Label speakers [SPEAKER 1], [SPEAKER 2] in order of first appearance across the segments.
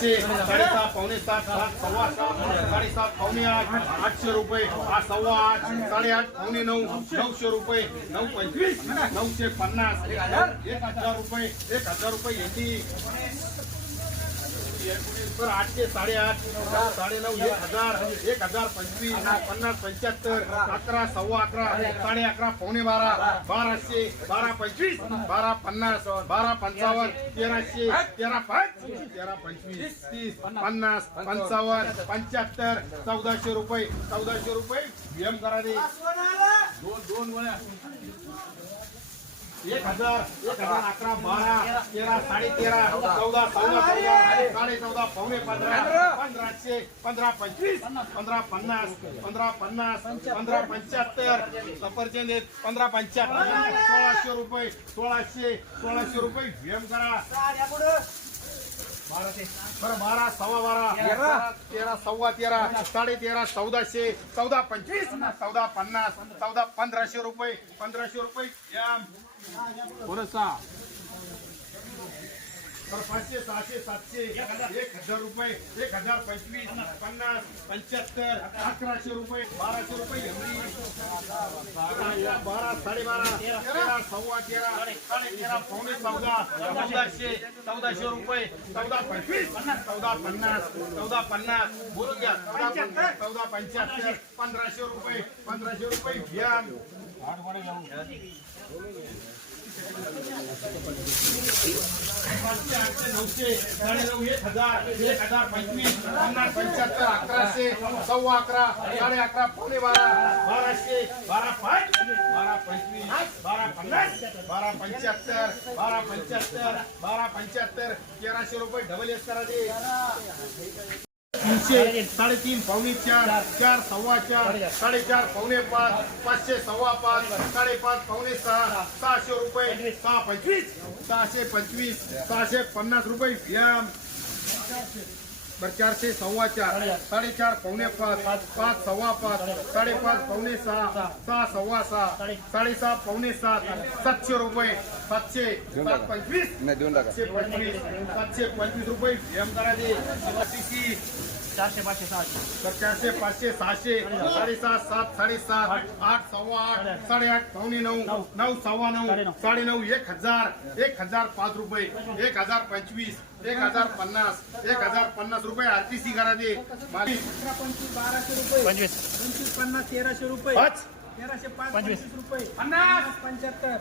[SPEAKER 1] सातशे साडेसहा पावणे सात सात सव्वा सात साडेसात पावणे आठ आठशे रुपये आठ सव्वा आठ साडेआठ पावणे नऊ नऊशे रुपये नऊ पंचवीस नऊशे पन्नास एक हजार रुपये एक हजार रुपये यांनी तर आठशे साडेआठ साडेनऊ एक हजार एक हजार पंचवीस पन्नास पंच्याहत्तर अकरा सव्वा अकरा साडे अकरा पावणे बारा बाराशे बारा पंचवीस बारा पन्नास बारा पंचावन्न तेराशे तेरा पाच तेरा पंचवीस तीस पन्नास पंचावन्न पंच्याहत्तर चौदाशे रुपये चौदाशे रुपये व्यायाम करा दोन दोन वळ्या एक हजार एक हजार अकरा बारा तेरा साडे तेरा चौदा. चौदा चौदा साडे चौदा पावणे पंधरा पंधराशे पंधरा पंचवीस पंधरा पन्नास पंधरा पन्नास पंधरा पंच्याहत्तर सफरचंद पंधरा पंच्याहत्तर सोळाशे रुपये सोळाशे सोळाशे रुपये व्यायाम करा. बरं बारा सव्वा बारा तेरा सव्वा तेरा साडे तेरा चौदाशे चौदा पंचवीस चौदा पन्नास चौदा पंधराशे रुपये पंधराशे रुपये व्यायाम थोडसा तर पाचशे सहाशे सातशे एक हजार रुपये एक हजार पंचवीस पन्नास पंच्याहत्तर अकराशे रुपये बाराशे रुपये एवढी. बारा साडेबारा तेरा सव्वा तेरा साडे तेरा पावणे चौदा चौदाशे चौदाशे रुपये चौदा पंचवीस चौदा पन्नास चौदा पन्नास बोलून घ्या. चौदा चौदा पंच्याहत्तर पंधराशे रुपये पंधराशे रुपये घ्या पाचशे आठशे नऊशे साडेनऊ एक हजार एक हजार पंचवीस पन्नास पंच्याहत्तर अकराशे सव्वा अकरा साडे अकरा पावणे बारा बाराशे बारा पाच बारा पंचवीस बारा पन्नास बारा पंच्याहत्तर बारा पंच्याहत्तर बारा पंच्याहत्तर तेराशे रुपये डबल एस करा दे तीनशे साडेतीन पावणे चार चार. सव्वा चार साडेचार. पावणे पाच पाचशे सव्वा पाच साडेपाच पावणे सहा सहाशे रुपये सहा पंचवीस सहाशे पंचवीस सहाशे पन्नास रुपये व्यायाम बरं चारशे सव्वा चार साडेचार. पावणे पाच पाच. सव्वा पाच साडेपाच. पावणे सहा सहा. सव्वा सहा साडेसहा पावणे सात सातशे रुपये. सातशे सात पंचवीस
[SPEAKER 2] नाही
[SPEAKER 1] सातशे पंचवीस सातशे पंचवीस रुपये व्यायाम करा दे
[SPEAKER 3] चारशे पाचशे सहाशे.
[SPEAKER 1] तर चारशे पाचशे सहाशे. साडेसात सात साडेसात आठ. सव्वा आठ साडेआठ पावणे नऊ नऊ. सव्वा नऊ साडे नऊ. एक हजार एक हजार पाच रुपये एक हजार पंचवीस एक हजार पन्नास एक हजार पन्नास रुपये आरटीसी करा दे
[SPEAKER 4] पंचवीस. बाराशे रुपये
[SPEAKER 3] पंचवीस
[SPEAKER 4] पन्नास तेराशे रुपये. तेराशे पाच
[SPEAKER 3] पंचवीस.
[SPEAKER 4] पंचवीस रुपये.
[SPEAKER 1] पन्नास.
[SPEAKER 4] पंच्याहत्तर.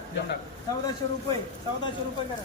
[SPEAKER 4] चौदाशे रुपये चौदाशे रुपये करा.